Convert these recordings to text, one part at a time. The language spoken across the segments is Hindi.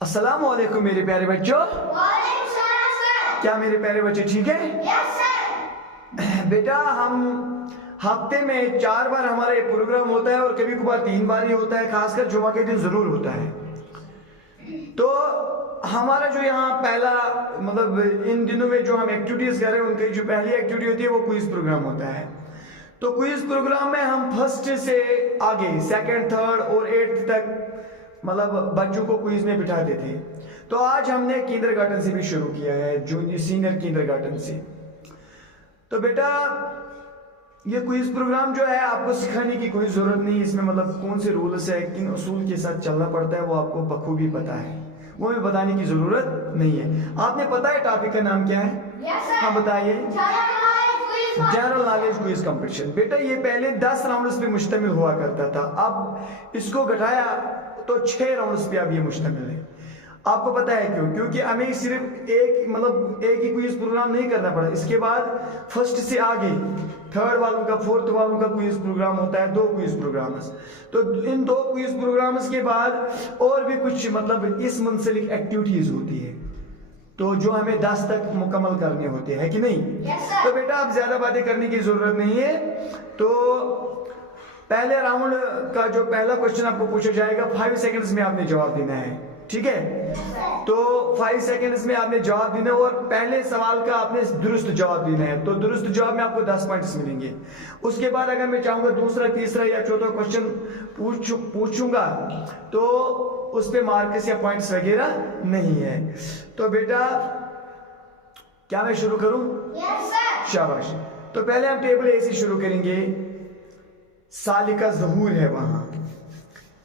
अस्सलाम वालेकुम मेरे प्यारे बच्चों। वालेकुम सलाम सर। क्या मेरे प्यारे बच्चे ठीक है? Yes sir. बेटा हम हफ्ते में 4 बार हमारा ये प्रोग्राम होता है और कभी कभार 3 बार ही होता है, खासकर जुमा के दिन जरूर होता है। तो हमारा जो यहाँ पहला मतलब इन दिनों में जो हम एक्टिविटीज कर रहे हैं उनकी जो पहली एक्टिविटी होती है वो क्विज प्रोग्राम होता है। तो क्विज प्रोग्राम में हम फर्स्ट से आगे सेकंड, थर्ड और 8th तक मतलब बच्चों को क्विज में बिठाते थे। तो आज हमने किंडरगार्टन से भी शुरू किया है, जूनियर सीनियर किंडरगार्टन से। तो बेटा ये क्विज प्रोग्राम जो है आपको सिखाने की कोई जरूरत नहीं, इसमें मतलब कौन से रूल्स है, किन उसूल के साथ चलना पड़ता है वो आपको बखूबी पता है, वो हमें बताने की जरूरत नहीं है। आपने पता है टॉपिक का नाम क्या है? Yes sir. हाँ बताइए। General knowledge quiz competition. बेटा ये पहले 10 राउंड्स पे मुश्तमिल हुआ करता था, अब इसको घटाया तो 6 राउंड्स पे अब ये मुश्तमिल है। आपको पता है क्यों? क्योंकि हमें सिर्फ एक ही क्विज प्रोग्राम नहीं करना पड़ा, इसके बाद फर्स्ट से आगे थर्ड वालों का, फोर्थ वालों का क्विज प्रोग्राम होता है, 2 क्विज प्रोग्राम्स। तो इन 2 क्विज प्रोग्राम्स के बाद और भी कुछ मतलब इस मुंसलिक एक्टिविटीज होती है, तो जो हमें 10 तक मुकम्मल करने होते हैं कि नहीं? yes, तो बेटा अब ज्यादा बातें करने की जरूरत नहीं है। तो पहले राउंड का जो पहला क्वेश्चन आपको पूछा जाएगा, 5 सेकंड्स में आपने जवाब देना है, ठीक है? तो 5 सेकंड्स में आपने जवाब देना है और पहले सवाल का आपने दुरुस्त जवाब देना है। तो दुरुस्त जवाब में आपको 10 पॉइंट्स मिलेंगे। उसके बाद अगर मैं चाहूंगा दूसरा, तीसरा या चौथा क्वेश्चन पूछूंगा तो उस पे मार्क्स या पॉइंट्स वगैरह नहीं है। तो बेटा क्या मैं शुरू करूं? Yes sir. शाबाश। तो पहले हम टेबल ए से शुरू करेंगे। सालिका ज़हूर है वहां,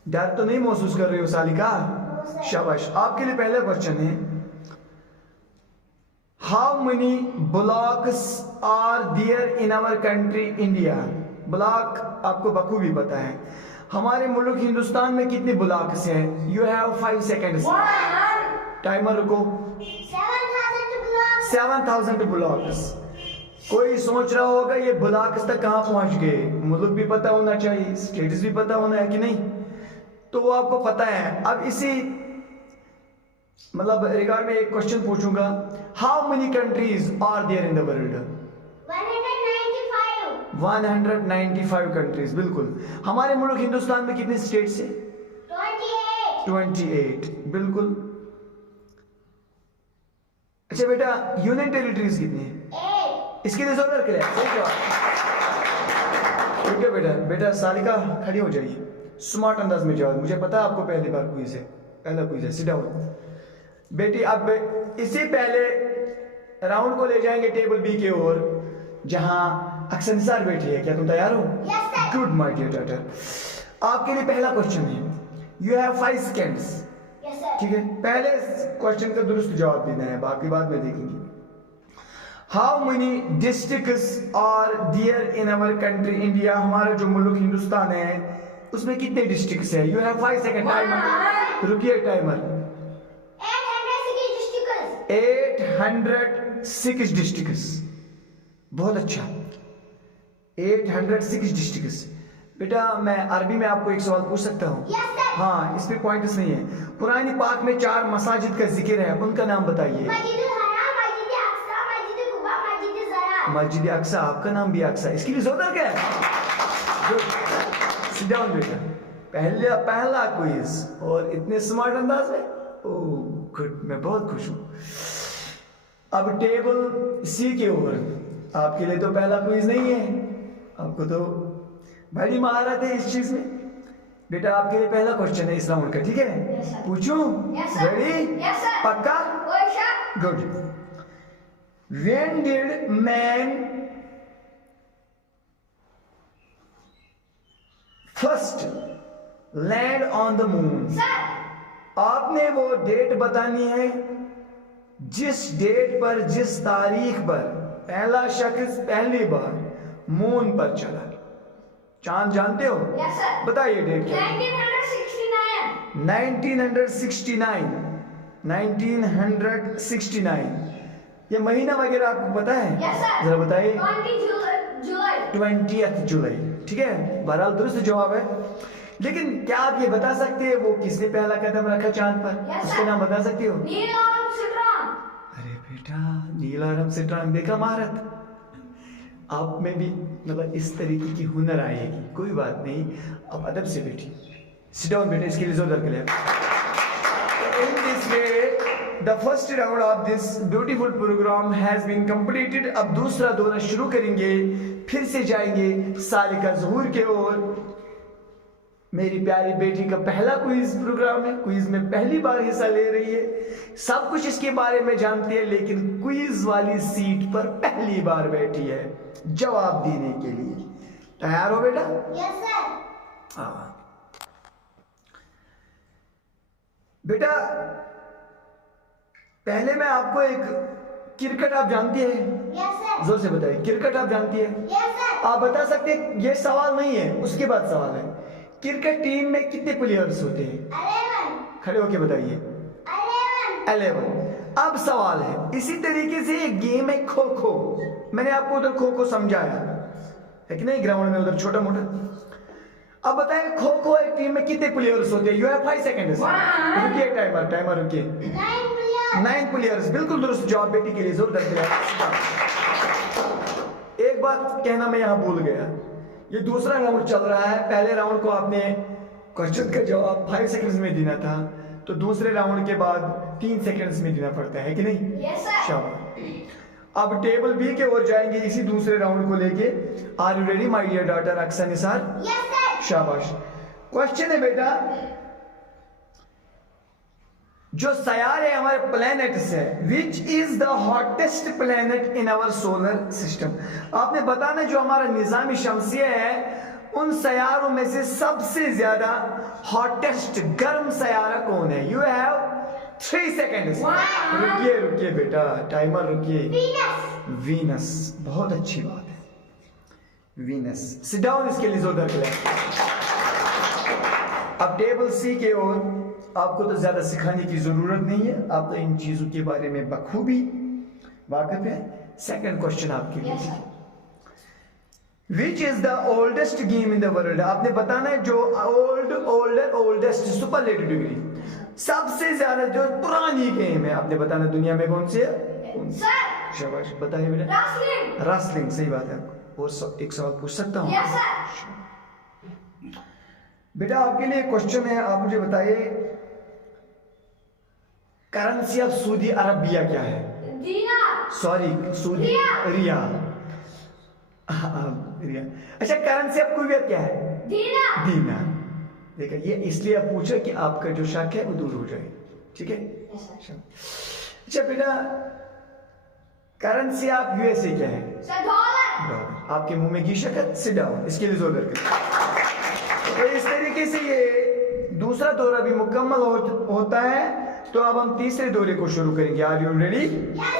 डर तो नहीं महसूस कर रही हो सालिका? शाबाश। आपके लिए पहला क्वेश्चन है, how many blocks are there in our country India? Block आपको बखूबी पता है, हमारे मुल्क हिंदुस्तान में कितने ब्लॉक्स हैं? You have 5 seconds. टाइमर रुको। 7000 ब्लॉक्स। कोई सोच रहा होगा ये ब्लॉक्स तक कहां पहुंच गए? मुल्क भी पता होना चाहिए, स्टेट्स भी पता होना है कि नहीं? तो वो आपको पता है। अब इसी मतलब रिगार्ड में एक क्वेश्चन पूछूंगा, how many countries are there in the world? 195 countries. बिल्कुल। हमारे मुल्क हिंदुस्तान में कितने स्टेट्स है? 28। बिल्कुल। अच्छा बेटा यूनियन टेरिटरीज कितनी है? 8। इसके लिए जोर के सही जवाब। ठीक है बेटा। बेटा सालिका खड़ी हो जाइए, स्मार्ट अंदाज में जवाब। मुझे पता है आपको पहली बार क्विज है, पहला क्विज है। सिट डाउन बेटी। अब इसी पहले राउंड को ले जाएंगे टेबल बी की ओर, जहां अक्सर निसार बैठी है। क्या तुम तैयार हो? Yes sir. Good my dear daughter. आपके लिए पहला क्वेश्चन है, you have 5 seconds. Yes sir. ठीक है, पहले क्वेश्चन का दुरुस्त जवाब देना है, बाकी बाद में देखेंगे। How many districts are there in our country India? हमारा जो मुल्क हिंदुस्तान है उसमें कितने डिस्ट्रिक्ट्स है? You have 5 second. टाइमर रुकिए, टाइमर। 806 डिस्ट्रिक्ट्स। बहुत अच्छा, 806 डिस्ट्रिक्ट्स। बेटा मैं अरबी में आपको एक सवाल पूछ सकता हूँ? Yes sir. हाँ, इस पे पॉइंट्स नहीं है। कुरान पाक में 4 मसाजिद का जिक्र है, उनका नाम बताइए। मस्जिद अक्सा। आपका नाम भी अक्सा, इसके लिए जोरदार क्या है? सिट डाउन बेटा। पहला क्विज और इतने स्मार्ट अंदाज में। ओह गुड, मैं बहुत खुश हूँ। अब टेबल सी के ओर आपके लिए तो पहला क्विज नहीं है, आपको तो बड़ी महारत है इस चीज में। बेटा आपके लिए पहला क्वेश्चन है इस राउंड का, ठीक है? Yes, sir. पूछूं? Yes, sir. Ready? Yes, sir. पक्का? Good. When did man first land on the moon? Sir. आपने वो डेट बतानी है जिस डेट पर, जिस तारीख पर पहला शख्स पहली बार मून पर चला। चांद जानते हो? Yes sir. बताइए डेट क्या? 1969। 1969। ये महीना वगैरह आपको पता है? Yes sir. जरा बताइए। 20 जुलाई। 20th जुलाई। ठीक है, बहरहाल दुरुस्त जवाब है। लेकिन क्या आप ये बता सकते हैं वो किसने पहला कदम रखा चांद पर? Yes, उसका sir. नाम बता सकते हो? Neil Armstrong. अरे बेटा, नील आर्मस्ट्रांग, देखा महारत? आप में भी मतलब इस तरीके की हुनर आएगी, कोई बात नहीं, अब अदब से बैठी। सिट डाउन बेटे, इसके लिए जोरदार clap. In this way, the first round of this beautiful program has been completed. अब दूसरा दौरा शुरू करेंगे, फिर से जाएंगे सालिका ज़हूर के ओर। मेरी प्यारी बेटी का पहला क्विज प्रोग्राम है, क्विज में पहली बार हिस्सा ले रही है, सब कुछ इसके बारे में जानती है, लेकिन क्विज वाली सीट पर पहली बार बैठी है जवाब देने के लिए। तैयार हो बेटा? Yes sir. हाँ बेटा, पहले मैं आपको एक क्रिकेट आप जानती है? Yes sir. जोर से बताइए, क्रिकेट आप जानती है? Yes sir. आप बता सकते हैं, ये सवाल नहीं है, उसके बाद सवाल है, क्रिकेट टीम में कितने प्लेयर्स होते हैं? 11। खड़े होके बताइए। 11। अब सवाल है, इसी तरीके से एक गेम है खो खो। मैंने आपको उधर खो खो समझाया है कि नहीं, ग्राउंड में उधर छोटा मोटा। अब बताएं खो खो एक टीम में कितने प्लेयर्स होते हैं? You have 5 seconds. रुकिए, टाइमर रुकिए। 9 प्लेयर। 9 प्लेयर्स, बिल्कुल दुरुस्त जवाब बेटी के लिए, जोरदार तालियां। एक बात कहना मैं यहाँ भूल गया, ये दूसरा राउंड चल रहा है। पहले राउंड को आपने क्वेश्चन का जवाब 5 सेकंड्स में देना था, तो दूसरे राउंड के बाद 3 सेकंड्स में देना पड़ता है कि नहीं? Yes sir. शाबाश। अब टेबल बी के ओर जाएंगे इसी दूसरे राउंड को लेके। Are you ready my dear daughter Aksa Nisar? Yes sir. शाबाश। क्वेश्चन है बेटा, जो सयारे हमारे प्लैनेट्स है, which is the hottest planet in our solar system? आपने बताना जो हमारा निजामी शमसिया है उन सयारों में से सबसे ज्यादा हॉटेस्ट गर्म सयारा कौन है? You have 3 seconds. रुकिए बेटा, टाइमर रुकिए। वीनस। वीनस, बहुत अच्छी बात है, वीनस। सिट डाउन, इसके लिए जोरदार क्लैप। अब टेबल सी के ओर, आपको तो ज्यादा सिखाने की जरूरत नहीं है, आप तो इन चीजों के बारे में बखूबी वाकिफ है। सेकंड क्वेश्चन आपके लिए, yes sir. Which is the oldest game in the world? आपने बताना है जो ओल्डेस्ट सुपरलेटिव डिग्री, सबसे ज्यादा जो पुरानी गेम है, आपने बताना दुनिया में कौन सी है? सर। शाबाश, बताइए बेटा। रेसलिंग। रेसलिंग, सही बात है। और एक सवाल पूछ सकता हूँ? Yes sir. बेटा आपके लिए क्वेश्चन है, आप मुझे बताइए करेंसी ऑफ सऊदी अरबिया क्या है? Dinar. Sorry, Saudi riyal. Riyal. अच्छा, करेंसी ऑफ कुवैत क्या है? दीनार। दीनार। देखा, ये इसलिए आप पूछा कि आपका जो शक है वो दूर हो जाए, ठीक है? Yes sir. अच्छा बेटा, करेंसी ऑफ यूएसए क्या है? Sir dollar. डॉलर। आपके मुंह में घी शक्कर? सिट डाउन, इसके लिए जोरदार करें। तो इस तरीके से ये दूसरा दौरा भी मुकम्मल होता है। तो अब हम तीसरे दौरे को शुरू करेंगे। Are you ready? Yes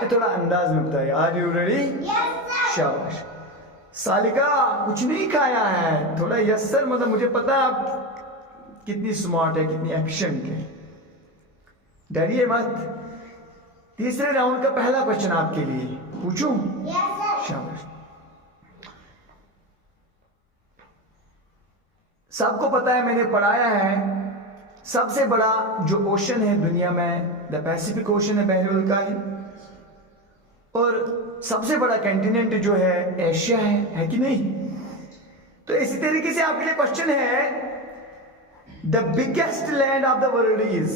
sir. थोड़ा अंदाज में बताइए। Are you ready? Yes sir. शाबाश। सालिका कुछ नहीं खाया है, थोड़ा यस्सर, मतलब मुझे पता है आप कितनी स्मार्ट है, कितनी एफिशिएंट है, डरिए मत। तीसरे राउंड का पहला क्वेश्चन आपके लिए पूछूं? Yes sir. शाबाश। सबको पता है, मैंने पढ़ाया है, सबसे बड़ा जो ओशन है दुनिया में, द पैसिफिक ओशन है, बहरुल काहिल। और सबसे बड़ा कंटिनेंट जो है एशिया है कि नहीं? तो इसी तरीके से आपके लिए क्वेश्चन है, the biggest land of the world is,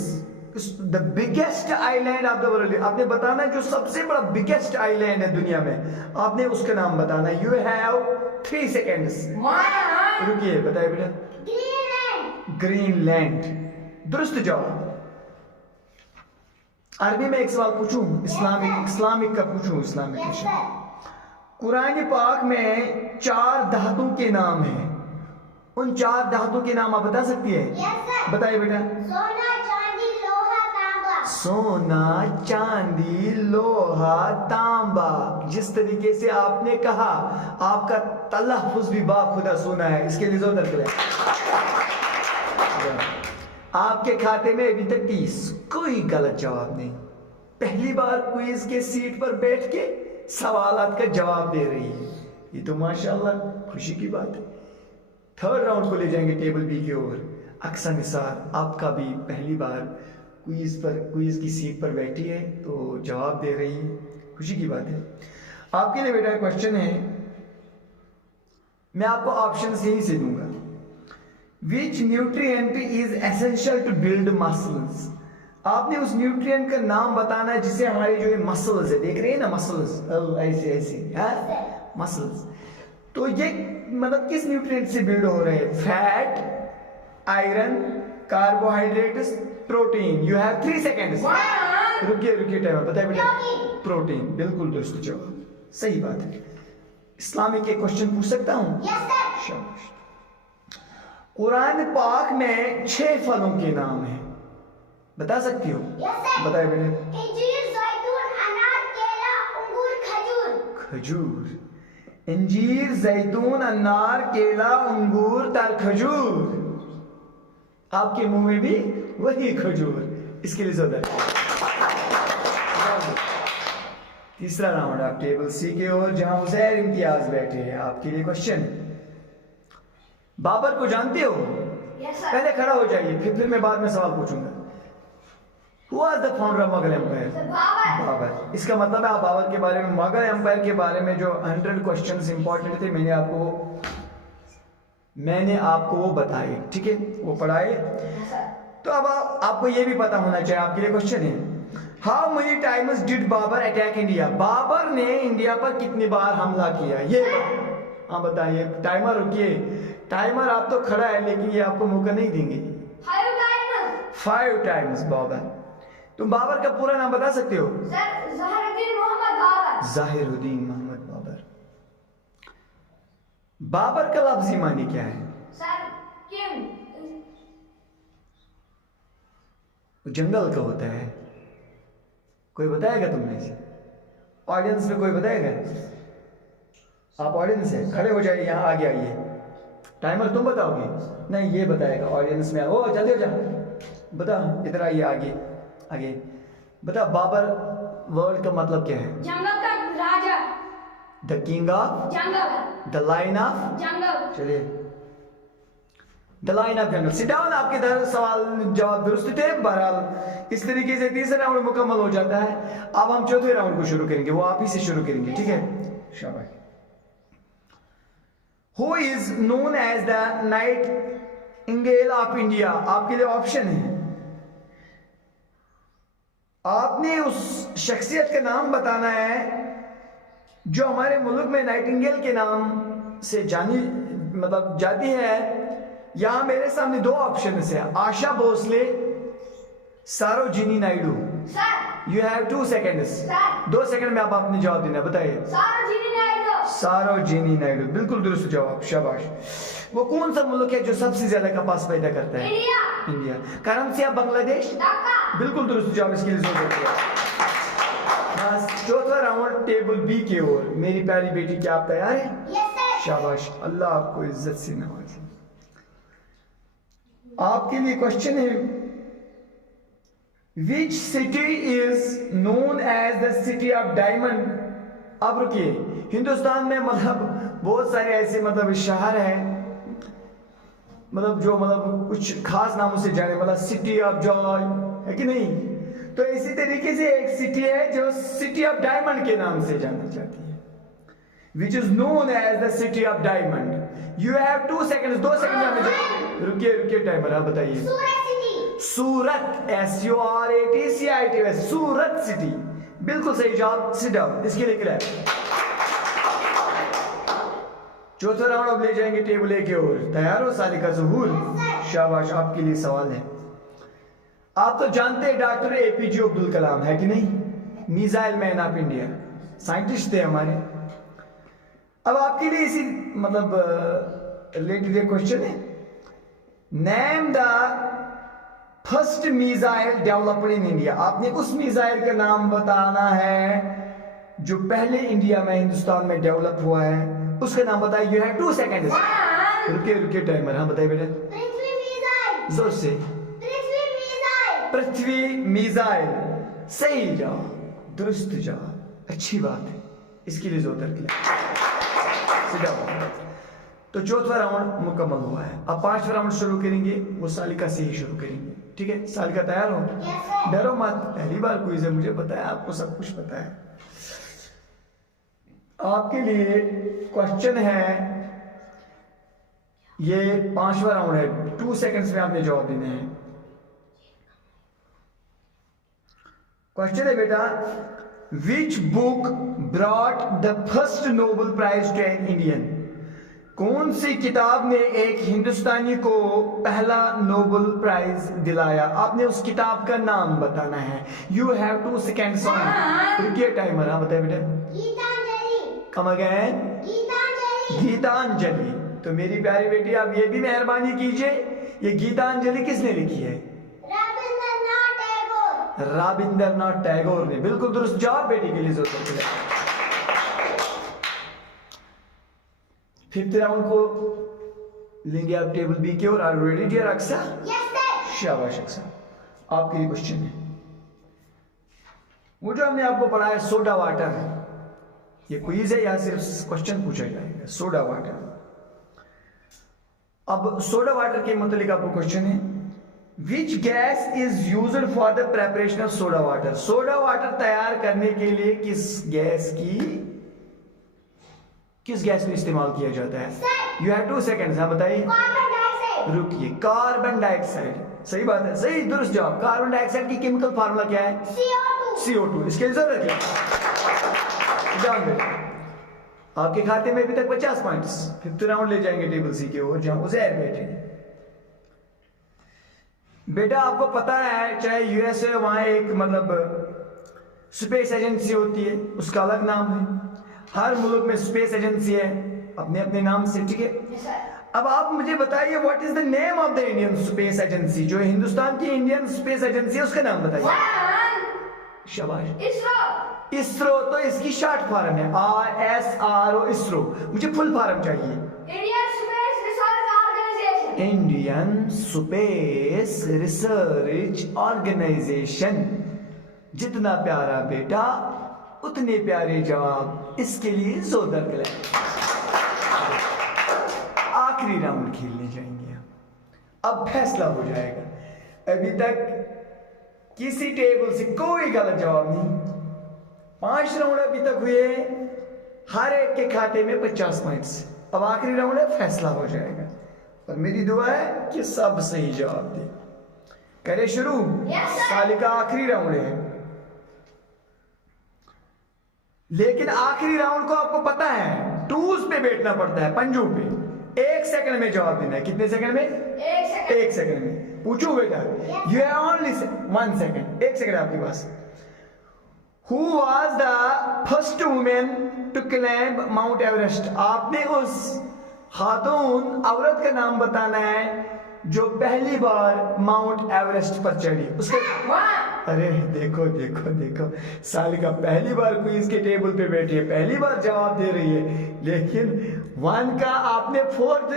the biggest island of the world. आपने बताना है जो सबसे बड़ा बिगेस्ट आइलैंड है दुनिया में, आपने उसका नाम बताना है। You have 3 seconds. रुकिए, बताइए बेटा। ग्रीनलैंड। ग्रीनलैंड, दुरुस्त जवाब। अरबी में एक सवाल पूछूं? इस्लामिक का पूछूं? इस्लामिक यस का। सर। कुरान पाक में 4 धातु के नाम हैं, उन 4 धातु के नाम आप बता सकती है? Yes sir. बताइए बेटा। सोना, चांदी, लोहा, तांबा। सोना, चांदी, लोहा, तांबा। जिस तरीके से आपने कहा, आपका तलफ्फुज भी बाखुदा सुना है, इसके लिए जोरदार तालियां। आपके खाते में अभी तक 30, कोई गलत जवाब नहीं। पहली बार क्विज के सीट पर बैठ के सवालात का जवाब दे रही है, ये तो माशाल्लाह खुशी की बात है। थर्ड राउंड को ले जाएंगे टेबल बी की ओर। अक्सा निसार आपका भी पहली बार क्विज की सीट पर बैठी है तो जवाब दे रही है, खुशी की बात है। आपके लिए बेटा क्वेश्चन है, मैं आपको ऑप्शन यही से दूंगा। Which nutrient is essential to build muscles. आपने उस न्यूट्रिएंट का नाम बताना है जिससे हमारी जो मसल्स है, देख रहे हैं ना मसल्स, ऐसे ऐसे मसल्स, तो ये मतलब किस न्यूट्रिएंट से बिल्ड हो रहे हैं? Fat, iron, carbohydrates, protein. You have 3 seconds. रुकिए टाइम बताइए बेटा। प्रोटीन, बिल्कुल दुरुस्त जवाब, सही बात है। इस्लामिक के क्वेश्चन पूछ सकता हूं? शाबाश। कुरान पाक में 6 फलों के नाम हैं, बता सकती हो? बताइए बेटे। इंजीर, जैतून, अनार, केला, अंगूर, खजूर। खजूर। इंजीर, जैतून, अनार, केला, अंगूर, तर खजूर। आपके मुंह में भी वही खजूर, इसके लिए जोरदार। तीसरा राउंड आप टेबल सी के ओर, जहां उजैर इम्तियाज बैठे हैं। आपके लिए क्वेश्चन, बाबर को जानते हो? पहले खड़ा हो जाइए, फिर मैं बाद में सवाल पूछूंगा। Who was the founder of Mughal Empire? Babar. इसका मतलब है आप बाबर के बारे में, मुगल एम्पायर के बारे में जो 100 क्वेश्चंस इंपॉर्टेंट थे मैंने आपको वो बताए, ठीक है, वो पढ़ाए। तो अब आपको ये भी पता होना चाहिए। आपके लिए क्वेश्चन है, how many times did Babur attack India. Babur ने इंडिया पर कितनी बार हमला किया, ये हाँ बताइए। टाइमर रुकिए, टाइमर आप तो खड़ा है लेकिन ये आपको मौका नहीं देंगे। 5 टाइम्स बाबर। तुम बाबर का पूरा नाम बता सकते हो? सर, ज़ाहिरुद्दीन मोहम्मद बाबर। ज़ाहिरुद्दीन मोहम्मद बाबर। बाबर का लफ्ज़ी मानी क्या है? Sir, king. जंगल का होता है। कोई बताएगा तुमने से? ऑडियंस में कोई बताएगा? आप ऑडियंस है, खड़े हो जाइए, यहाँ आगे आइए। टाइमर तुम बताओगे? नहीं, ये बताएगा ऑडियंस में। ओ जल्दी हो जा, बता, इधर आइए, आगे आगे बता। बाबर वर्ड का मतलब क्या है? जंगल का राजा। The king of jungle. The lion of jungle. चलिए, the lion of jungle. Sit down. आपके सवाल जवाब दुरुस्त थे। बहरहाल इस तरीके से तीसरा राउंड मुकम्मल हो जाता है। अब हम चौथे राउंड को शुरू करेंगे, वो आप ही से शुरू करेंगे, ठीक है? शाबाश। Who is known as the nightingale of India. आपके लिए ऑप्शन है, आपने उस शख्सियत का नाम बताना है जो हमारे मुल्क में नाइटिंगेल के नाम से जानी मतलब जाती है। यहां मेरे सामने 2 ऑप्शन है, Asha Bhosle, Sarojini Naidu. You have 2 seconds. 2 second में आप आपने जवाब देना, बताइए। सरोजिनी नायडू, बिल्कुल दुरुस्त जवाब, शाबाश। वो कौन सा मुल्क है जो सबसे ज्यादा कपास पैदा करता है? इंडिया। करेंसी ऑफ बांग्लादेश, बिल्कुल दुरुस्त जवाब, इसके लिए जोर दिया। बस चौथा राउंड टेबल बी की ओर। मेरी प्यारी बेटी, क्या आप तैयार हैं? शाबाश, अल्लाह आपको इज्जत से नवाजे। आपके लिए क्वेश्चन है, which city is known as the city of diamond. अब रुकिए, हिंदुस्तान में मतलब बहुत सारे ऐसे मतलब शहर हैं मतलब जो मतलब कुछ खास नामों से जाने, मतलब सिटी ऑफ जॉय है कि नहीं? तो इसी तरीके से एक सिटी है जो सिटी ऑफ डायमंड के नाम से जाना जाती है, which is known as the city of diamond. You have 2 seconds. 2 second में रुकिए टाइमर, आप बताइए। सूरत, SURAT, सूरत सिटी, बिल्कुल सही जवाब। सिट डाउन, इसके लिए क्लैप। चौथा राउंड अब ले जाएंगे टेबल ए की ओर। तैयार हो सालिका ज़हूर? शाबाश। आपके लिए सवाल है, आप तो जानते हैं डॉक्टर APJ अब्दुल कलाम है कि नहीं? Missile man of India, scientist थे हमारे। अब आपके लिए इसी मतलब रिलेटेड क्वेश्चन है, name the first missile developed in India. आपने उस मिसाइल का नाम बताना है जो पहले इंडिया में, हिंदुस्तान में डेवलप हुआ है, उसका नाम बताइए। You have 2 seconds. रुकिए टाइमर, हाँ बताइए बेटा। पृथ्वी मिसाइल। जोर से। पृथ्वी मिसाइल। पृथ्वी मिसाइल, सही जवाब, दुरुस्त जवाब, अच्छी बात है, इसके लिए जोरदार किया। तो चौथा राउंड मुकम्मल हुआ है। अब पांचवा राउंड शुरू करेंगे, वो सालिका से ही शुरू करेंगे। ठीक है, सालिका तैयार हो? Yes, sir. डरो मत, पहली बार क्विज है, मुझे पता है आपको सब कुछ पता है। आपके लिए क्वेश्चन है, ये पांचवा राउंड है, 2 सेकंड्स में आपने जवाब देने हैं। क्वेश्चन है बेटा, which book brought the first Nobel prize to an Indian? कौन सी किताब ने एक हिंदुस्तानी को पहला नोबेल प्राइज दिलाया? आपने उस किताब का नाम बताना है। You have 2 seconds on. रुकिए टाइमर। हाँ बताए बेटा। गीतांजलि। Come again. गीतांजलि। गीतांजलि। तो मेरी प्यारी बेटी आप ये भी मेहरबानी कीजिए, ये गीतांजलि किसने लिखी है? रविंद्रनाथ टैगोर। रविंद्रनाथ टैगोर ने। बिल्कुल दुरुस्त जवाब बेटी के लिए। जोर से। फिफ्थ राउंड को लेंगे आप टेबल बी के और। Are you ready dear Aksa? Yes, sir. शाबाश अक्सा, आपके लिए क्वेश्चन है। वो जो हमने आपको पढ़ाया सोडा वाटर, ये क्विज है, यहां सिर्फ क्वेश्चन पूछा जाएगा। Soda water. अब सोडा वाटर के मतलब आपको क्वेश्चन है, which gas is used for the preparation of soda water? Soda water तैयार करने के लिए किस गैस को इस्तेमाल किया जाता है? You have 2 seconds. हाँ बताइए। Carbon dioxide. रुकिए, कार्बन डाइऑक्साइड। सही बात है, सही दुरुस्त जवाब। कार्बन डाइऑक्साइड की केमिकल फार्मूला क्या है? CO2। CO2। इसके जरूरत है जान बेटा। आपके खाते में अभी तक 50 पॉइंट्स। फिफ्थ राउंड ले जाएंगे टेबल सी की ओर, जहां उजैर बैठे। बेटा आपको पता है, चाहे यूएसए, वहां एक मतलब स्पेस एजेंसी होती है, उसका अलग नाम है। हर मुल्क में स्पेस एजेंसी है अपने अपने नाम से। ठीक है, Yes, sir. अब आप मुझे बताइए what is the name of the Indian space agency? जो हिंदुस्तान की इंडियन स्पेस एजेंसी है उसका नाम बताइए। शाबाश। इसरो। इसरो। तो इसकी शॉर्ट फॉर्म है ISRO, इसरो। मुझे फुल फॉर्म चाहिए। Indian space research organisation. Indian space research organisation. जितना प्यारा बेटा उतने प्यारे जवाब। इसके लिए जोरदार क्लैप। आखिरी राउंड खेलने जाएंगे हम। अब फैसला हो जाएगा। अभी तक किसी टेबल से कोई गलत जवाब नहीं। 5 राउंड अभी तक हुए, हर एक के खाते में 50 पॉइंट्स। अब आखिरी राउंड है, फैसला हो जाएगा। और मेरी दुआ है कि सब सही जवाब दे। करे शुरू। Yes, sir. सालिका आखिरी राउंड है, लेकिन आखिरी राउंड को आपको पता है टूल्स पे बैठना पड़ता है, पंजों पे। 1 सेकंड में जवाब देना है। कितने सेकंड में? 1 सेकंड। 1 सेकंड में। पूछू बेटा। You have only 1 second. 1 second आपके पास। Who was the first woman to climb Mount Everest? आपने उस खातून औरत का नाम बताना है जो पहली बार माउंट एवरेस्ट पर चढ़ी। उसके अरे देखो देखो देखो, सालिका पहली बार क्विज के टेबल पे बैठी है, पहली बार जवाब दे रही है, लेकिन 1 का आपने 4th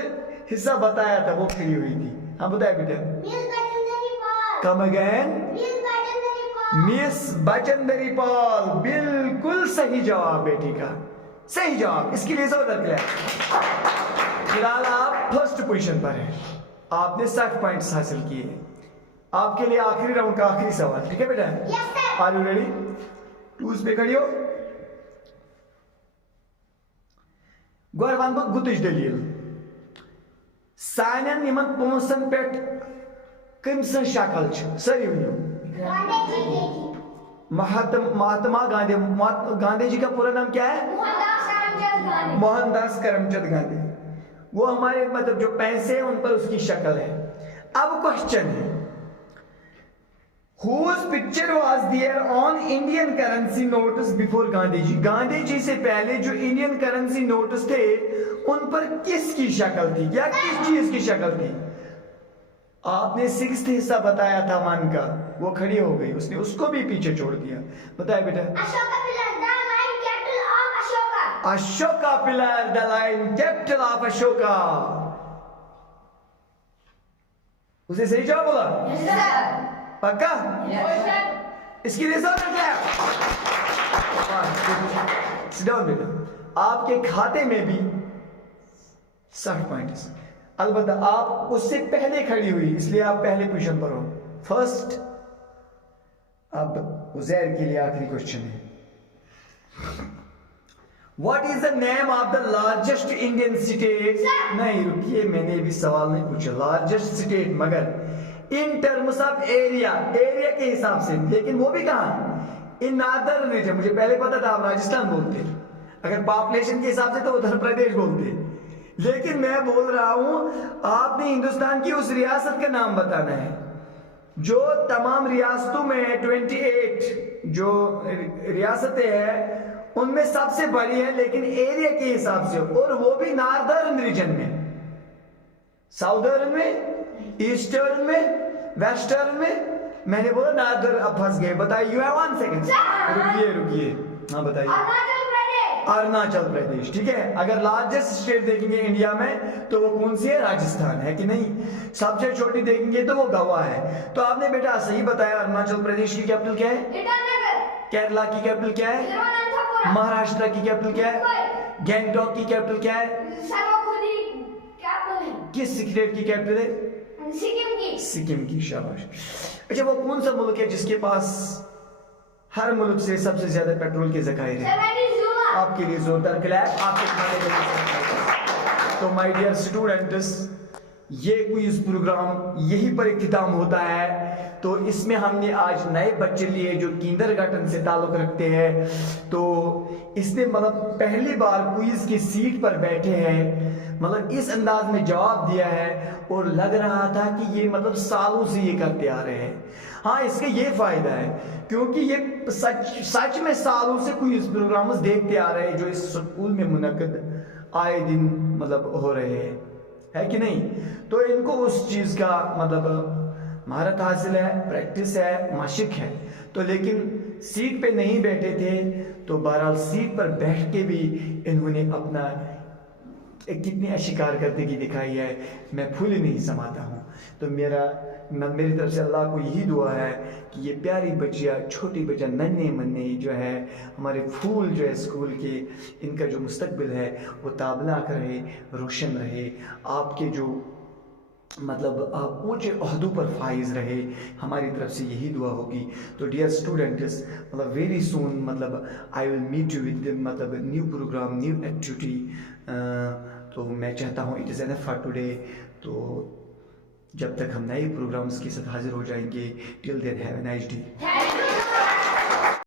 हिस्सा बताया था, वो खड़ी हुई थी। हाँ बताया बेटा। Miss Bachendri Pal. Come again. Miss Bachendri Pal. Miss Bachendri Pal. बिल्कुल सही जवाब बेटी का, सही जवाब। इसके लिए जोरदार क्लैप। फिलहाल आप फर्स्ट पोजीशन पर हैं, आपने 60 पॉइंट्स हासिल किए। आपके लिए आखिरी राउंड का आखिरी सवाल। ठीक है बेटा? Yes, sir. Are you ready? Stools पे खड़ी हो। गोर वन बो गुतुच दलील। सानन यमन 5 पेट कम सन शक्ल छ सरी वनियो? गांधी जी। महात्मा गांधी जी का पूरा नाम क्या है? मोहनदास करमचंद गांधी। मोहनदास करमचंद गांधी। वो हमारे मतलब जो पैसे हैं उन पर उसकी शक्ल है। अब क्वेश्चन है, whose picture was there on Indian currency notes before Gandhi ji? Gandhi ji से पहले जो इंडियन करेंसी नोट्स थे उन पर किसकी शक्ल थी या किस चीज की शक्ल थी? आपने 6th हिस्सा बताया था 1 का, वो खड़ी हो गई, उसने उसको भी पीछे छोड़ दिया। बताए बेटा। Ashoka pillar, the line capital of Ashoka. Ashoka pillar, the line capital of Ashoka. उसे सही जवाब बोला? Yes, sir. पक्का? Yes, sir. इसकी रिजल्ट क्या है? सिट डाउन बेटा। आपके खाते में भी 60 पॉइंट्स। अलबत्ता आप उससे पहले खड़ी हुई इसलिए आप पहले पोजीशन पर हो, फर्स्ट। अब उजैर के लिए आखिरी क्वेश्चन है, what is the name of the largest Indian state? नहीं रुकिए, मैंने भी सवाल नहीं पूछा, लार्जेस्ट स्टेट मगर in terms of area, area के हिसाब से, लेकिन वो भी कहाँ, इन नादर रीजन। मुझे पहले पता था आप राजस्थान बोलते, अगर पॉपुलेशन के हिसाब से तो उत्तर प्रदेश बोलते, लेकिन मैं बोल रहा हूं आपने हिंदुस्तान की उस रियासत का नाम बताना है जो तमाम रियासतों में 28 जो रियासतें हैं उनमें सबसे बड़ी है, लेकिन एरिया के हिसाब से, और वो भी नॉर्दर्न रीजन में, साउदर्न में, ईस्टर्न में, वेस्टर्न में। मैंने बोला नॉर्दर्न, अब फंस गए। बताइए, यू हैव 1 सेकंड। रुकिए, हाँ बताइए। अरुणाचल प्रदेश, ठीक है। अगर लार्जेस्ट स्टेट देखेंगे इंडिया में तो वो कौन सी है? राजस्थान है कि नहीं। सबसे छोटी देखेंगे तो वो गोवा है। तो आपने बेटा सही बताया, अरुणाचल प्रदेश की कैपिटल क्या है? केरला की कैपिटल क्या है? महाराष्ट्र की कैपिटल क्या है? गैंगटॉक की कैपिटल क्या है? किस स्टेट की कैपिटल है? सिक्किम की। शाबाश। अच्छा, वो कौन सा मुल्क है जिसके पास हर मुल्क से सबसे ज्यादा पेट्रोल के जखायर है? आपके लिए जोरदार क्लैप आपके खाने में। तो माय डियर स्टूडेंट्स, ये क्विज प्रोग्राम यहीं पर इख्तिताम होता है। तो इसमें हमने आज नए बच्चे लिए जो किंडरगार्टन से ताल्लुक रखते हैं। तो इसने मतलब पहली बार क्विज की सीट पर बैठे हैं, मतलब इस अंदाज में जवाब दिया है, और लग रहा था कि ये मतलब सालों से ये करते आ रहे हैं। हाँ, इसका ये फायदा है क्योंकि ये सच में सालों से क्विज प्रोग्राम्स देखते आ रहे हैं जो इस स्कूल में मुनक्किद आए दिन मतलब हो रहे हैं, है कि नहीं। तो इनको उस चीज का मतलब महारत हासिल है, प्रैक्टिस है, माशिक है। तो लेकिन सीट पे नहीं बैठे थे, तो बहरहाल सीट पर बैठ के भी इन्होंने अपना कितनी अच्छी कारकर्दगी दिखाई है, मैं फूल ही नहीं समाता हूँ। तो मेरी तरफ से अल्लाह को यही दुआ है कि ये प्यारी बच्चियाँ, छोटी बच्चियाँ, नन्हे मन्ने जो है हमारे फूल जो है स्कूल के, इनका जो मुस्तकबिल है वो ताबलाक रहे, रोशन रहे, आपके जो मतलब आप ऊंचे ओहदों पर फाइज रहे, हमारी तरफ से यही दुआ होगी। तो डियर स्टूडेंट्स, मतलब वेरी सून मतलब I will meet you with मतलब न्यू प्रोग्राम, न्यू एक्टिविटी। तो मैं चाहता हूँ it is enough for today. तो जब तक हम नए प्रोग्राम्स के साथ हाजिर हो जाएंगे, till then have a nice day.